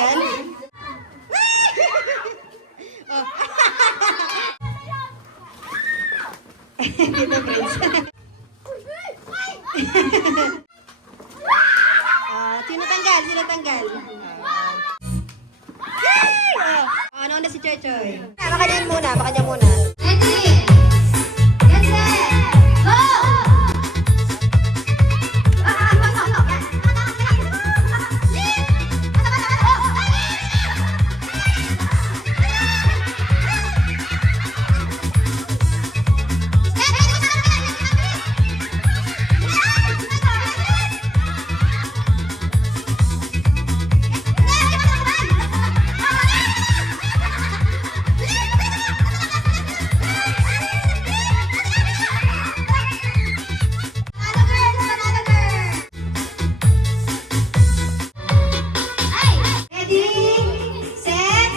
yan. Oh. Dito, guys. Sino tanggal? Sino tanggal? Ano na si Choy-Choy? Baka niyan muna, baka niyan muna. Ready? Get set!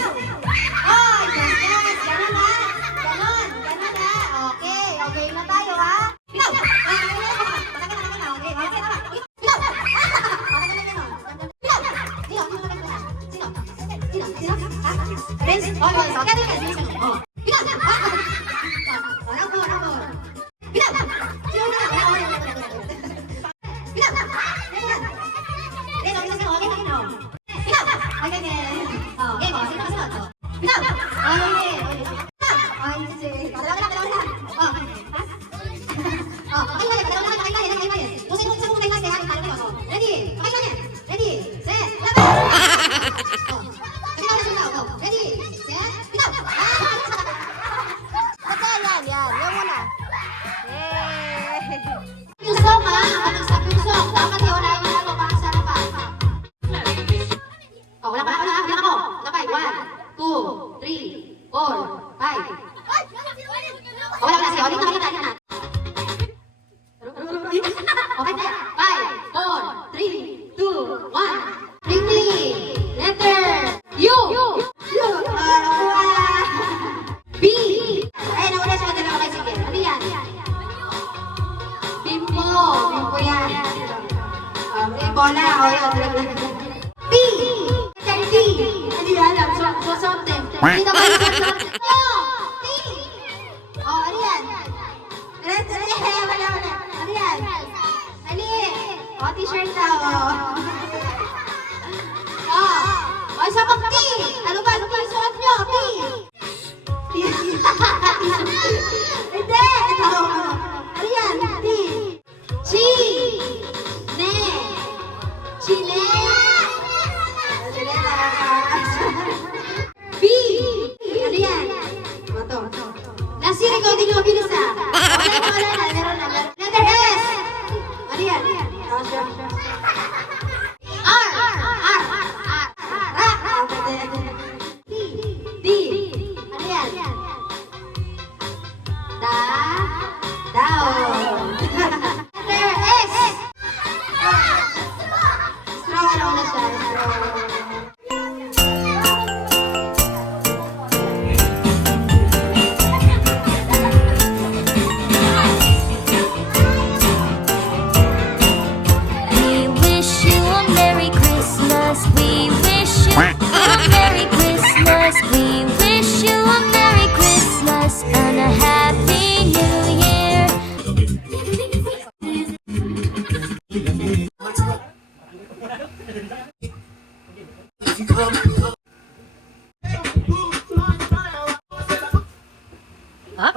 Go! Bola, o yun. P! Letter P! Hindi na alam, so something. Hindi na ba yung something? P! O, ano yan? Wala. Ano yan? Ali! O, t-shirt daw, o. O, isa pang T! Ano ba? Ano ba yung suot nyo? T! Hindi! Ito, ano yan? T! G! Ne! Chile! B! Ano yan? Ito. Nasir, ikaw din yung mabilis na. Meron na. Letter S! Ano yan? R! D! Ano yan? Down! Letter S! Ano na siya? We wish you a Merry Christmas. We wish you a Merry Christmas. We wish you a Merry Christmas and a Happy New Year. Up.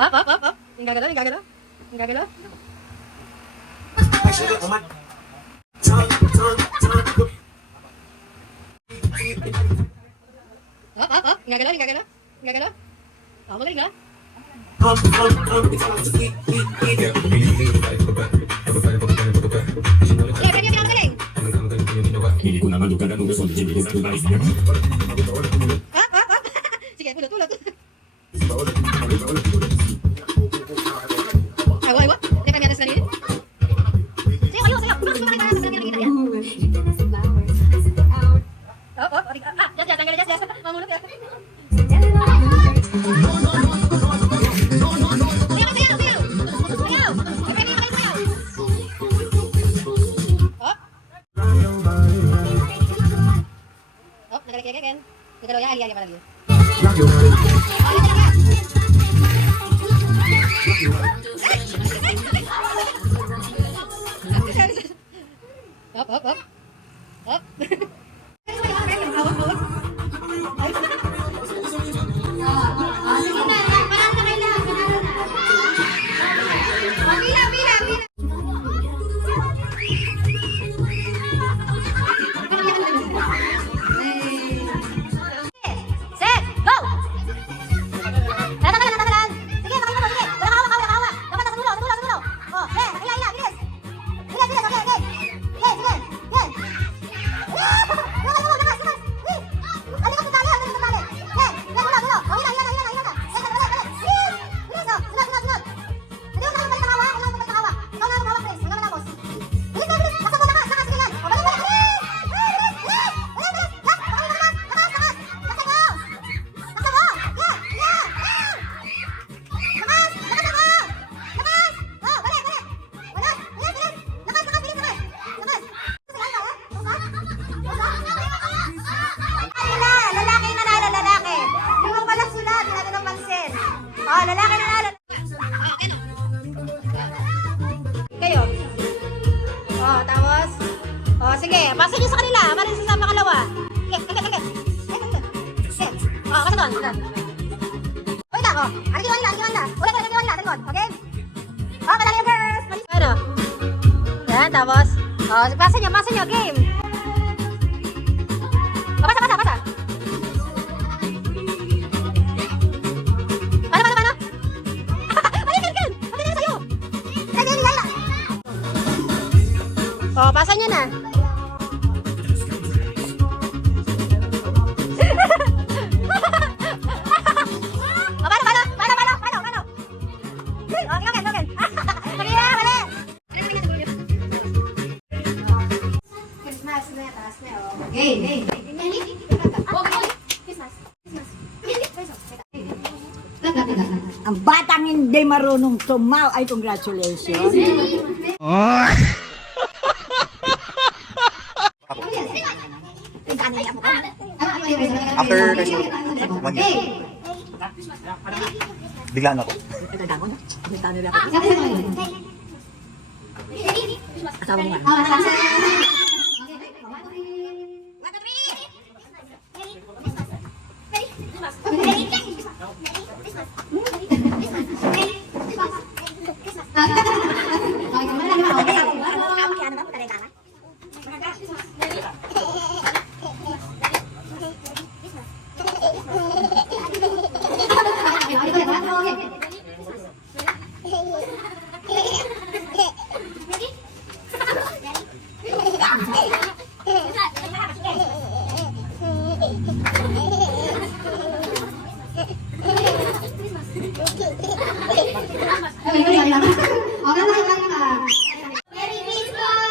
Yung gagalaw. Up. Yung gagalaw. Oh, magaling ha? Pwede yung pinakagaling. Up. Sige, pulot. Ay, what? Hindi pa niya sarili? Sayo. Pulot mo na kita yan. Just. Mamulot yan. Pero yan, ali para dito. Hop, hop, hop. Hop. Sige na, parang na kailangan. Pila, pila, pila. Set, go! Tanan. Sige, makita mo, sige. Wala hawak. Dapat sa dulo. Oh, ila, bilis. Bilis, okay, okay. Sige. Yan. Lakas. Ali ka sa tali. Yan, dulo. Oh, ila. Yan, wala. Bilis. Bilis, oh. Sunod. Hindi mo na hawak. Ikaw na hawak, Chris. Hanggang matapos. Bilis. Lakas mo, lakas. Sige yan. Oh, balik. Lalaki. Limang pala sila, di natin napansin. Oh, lalaki nanalo. Kayo. Oh, tapos. Oh, sige, pasin niyo sa kanila. Pasin sa pangalawa. Sige. Oh, kasi doon. Wait lang, oh. Ano ginawa nila? Talikod. Okay? Oh, madali yung girls. Ano? Yan, tapos. Oh, pasin niyo. Game. Oh, basa. Paano? Kan. Pati na sa'yo. Lila. Oh, pasan niyo na. Oh, paano? Okay. Mali. Christmas na, taas na, oh. Hey. Ang batang hindi marunong tumaw ay congratulations. After next month, 1 year. Biglaan ako. Asawa mo nga. Merry Christmas!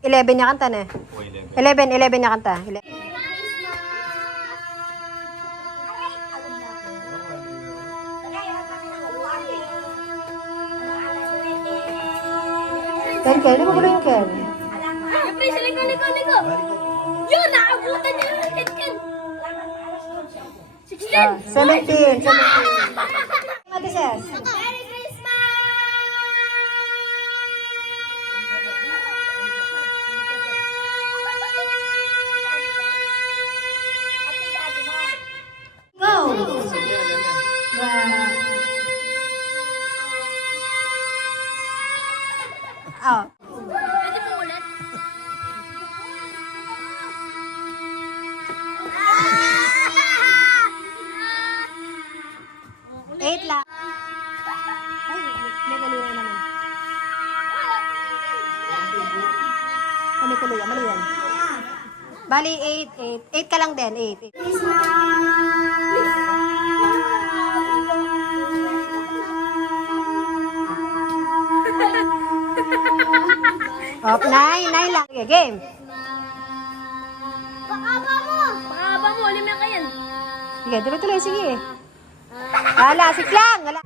Eleven niya kanta na. 11 niya kanta. Ken, hindi mo gulo yung Ken. Siyempre, sa liko. Yun, naabutan niya yung Ken. 17. Matises. Merry Christmas! Go! Oh. Pwede mo ulit? 8 lang. Ay, may kulihan naman. May kulihan, mali yan. Bali, 8. 8 ka lang din, 8. Oh, 9 lang. Sige, game. Pakaba mo, lima ka yan. Sige, tuloy-tuloy, sige. Wala, siklang. Wala.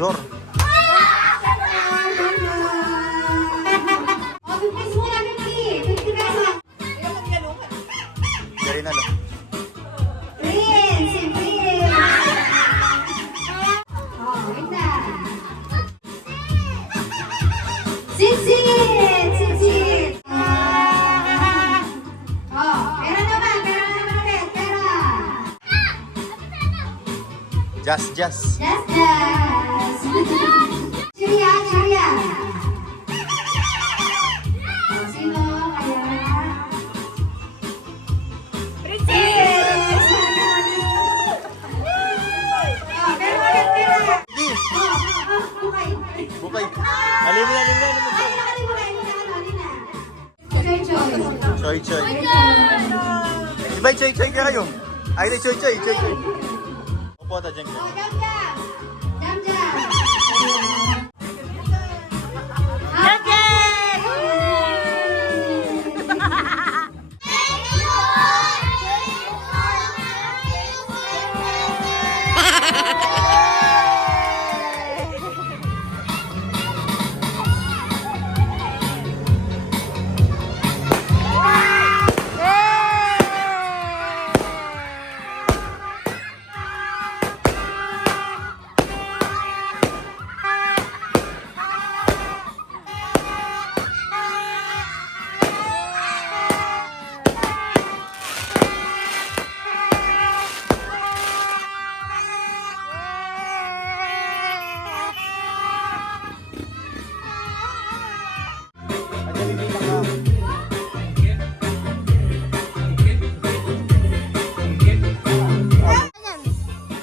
Jor. Dari na lang. Just. Ceria. Sino kaya? Princess! Pero ulit pera. Sige. Bukay. Bukay. Alin mo na. Choy. Diba choy ka kayo? Ay, choy. Opo, ta dyan ka.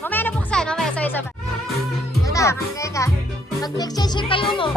Mamaya na buksan, mamaya sabay-sabay. Yan na, kaya ka. Mag-exchange kayo mo.